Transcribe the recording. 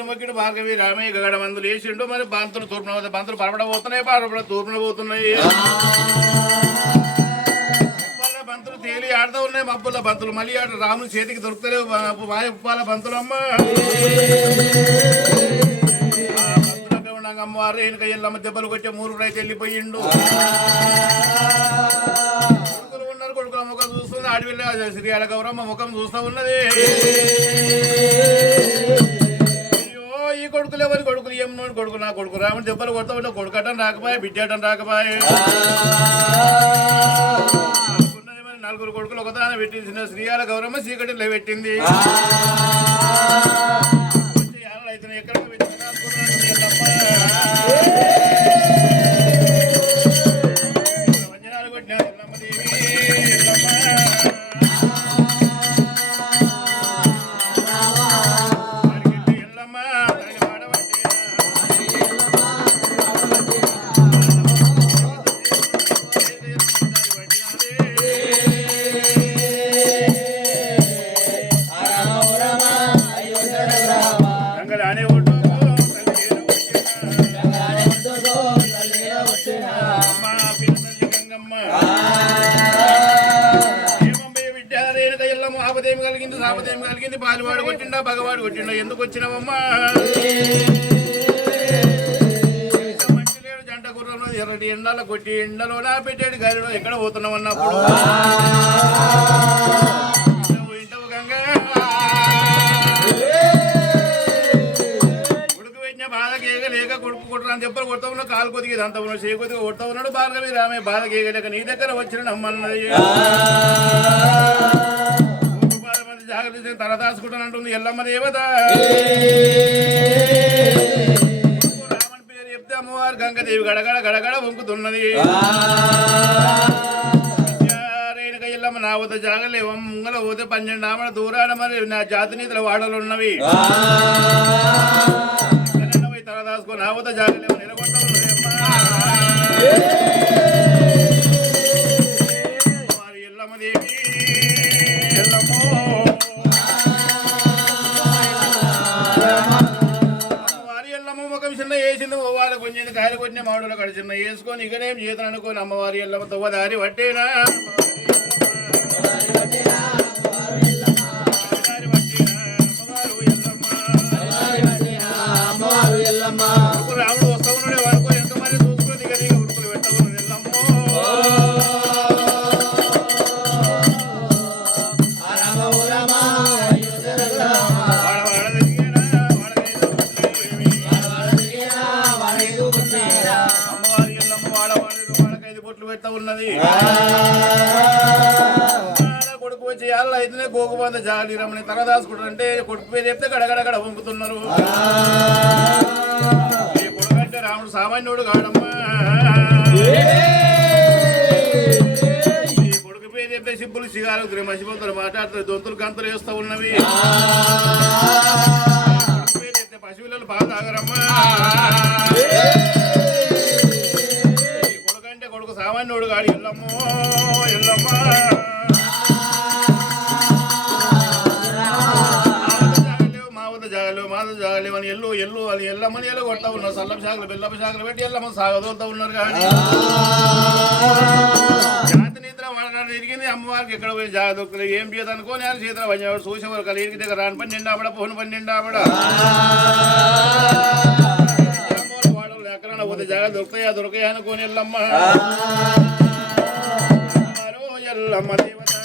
కాలు మొక్కిడు భార్గవి రామయ్య గగడ మందులు వేసిండు. మరి బంతులు తూర్పున పోతాయి, బంతులు పడబడబోతున్నాయి, పడబడ తూర్పున పోతున్నాయి. బంతులు తేలి ఆడుతూ ఉన్నాయి, మబ్బుల బంతులు మళ్ళీ ఆడ రాముని చేతికి దొరుకుతలేవు ఉప్పాల బంతులమ్మ. అమ్మవారు వెనుక ఎల్లమ్మ దెబ్బలు కొట్టే మూరు రైతు వెళ్ళిపోయిండు. కొడుకులు ఉన్నారు, కొడుకుల ముఖం చూస్తుంది. అడవిలో శ్రీయాల గౌరమ్మ ముఖం చూస్తూ ఉన్నది. అయ్యో ఈ కొడుకులు ఎవరి కొడుకులు ఏమో కొడుకు నా కొడుకు రాముని దెబ్బలు కొడతా ఉంటే కొడుకటం రాకపోయే, బిడ్డటం రాకపోయే. నలుగురు కొడుకులు ఒకదాన పెట్టించిన శ్రీయాల గౌరమ్మ చీకటిలో పెట్టింది. అయితే ఎక్కడ వంజనాలు కొట్టిన ఎల్లమ్మదేవి ఎల్లమ్మ గంగలానే ఒడ్డు ఆపదేమి కలిగింది, సాపదేమి కలిగింది. బాలివాడు కొట్టిండా, భగవాడు కొట్టిండా, ఎందుకు వచ్చినావమ్మా? మంచి లేడు జంట గుర్రంలో ఎర్రటి ఎండలో కొట్టి ఎండలో నా పెట్టాడు గాలిలో ఎక్కడ పోతున్నావు అన్నప్పుడు ఇంటవు గంగా కొడుకు పెట్టిన బాధ కేగలేక కొడుకు కొట్టడానికి చెప్పలు కొడతా ఉన్నా, కాలు కొద్దిగా ఇదంతా ఉన్నాడు, చేయి కొద్దిగా కొడతా ఉన్నాడు. భార్గవి రామే బాధ కేగలేక నీ దగ్గర వచ్చిన నమ్మన్నది. జాగ్రత్త తల దాచుకుంటానంటుంది ఎల్లమ్మ దేవత. రామన్ పేరు చెప్తే అమ్మవారు గంగదేవి గడగడ గడగడ వంకుతున్నది. రేణుక ఎల్లమ్మ నా వద్ద జాగలేవు, ముంగల పోతే 12 ఆమడ దూరాన మరి నా జాతి నీతుల వాడలు ఉన్నవి. తల దాచుకో నా వద్ద జాగలేవు నిలబడతా ఎల్లమ్మ దేవి ఎల్లమ్మ చిన్న వేసింది. వాళ్ళ కొంచెం కాయలు కొట్టిన మామిడిలో కడ చిన్న వేసుకొని ఇకనేం చేతను అనుకోని అమ్మవారి ఎల్లమ్మ తవ్వ దారి పట్టేనా రాముడు వస్తా ఉన్నాడే వరకు ఎంతమంది చూసుకుని ఇక నీకు ఉరుకులు పెట్ట ఉన్నది ఎల్లమ్మ. ఉన్నది కొడుకు వచ్చి వాళ్ళ అయితేనే గోగుబంద జాలి రమని తల దాచుకుంటారంటే కొడుకు పేరు చెప్తే గడగడగడ వంపుతున్నారు. ఈ కొడుకు అంటే రాముడు సామాన్యుడు కాడమ్మా. ఈ కొడుకు పేరు చెప్తే సింపుల్ సిగారు మసిపోతారు, మాట్లాడుతారు, దొంతులు గంతులు వేస్తూ ఉన్నవి. కొడుకు పేరు చెప్తే పసిపిల్లలు బాగా తాగరమ్మా. కొడుకు సామాన్యుడు గాడి ఎల్లమ్మ ఎల్లమ్మ మా వద్ద జాగలేవు మా వద్ద జాగలేవు అని ఎల్లు ఎల్లు అని ఎల్లమ్మని ఎల్లు కొడతా ఉన్నారు. సల్లం శాఖలు బెల్లప్ప శాఖలు పెట్టి ఎల్లమ్మ సాగదోలుతా ఉన్నారు. కానీ జాతి నిద్ర వాడడానికి తిరిగింది. అమ్మవారికి ఎక్కడ పోయి జాగ దొరుకుతుంది ఏం చేయదు అనుకోని ఆయన చేతుల పనివాడు చూసేవారు కలిగి దగ్గర రాని పని నిండా ఆవిడ పోను పని నిండా ఆవిడ ఎక్కడన్నా పోతే జాగ్రత్త దొరుకుతాయా దొరకాయా అనుకోని ఎల్లమ్మ ఎల్లమ్మ దేవత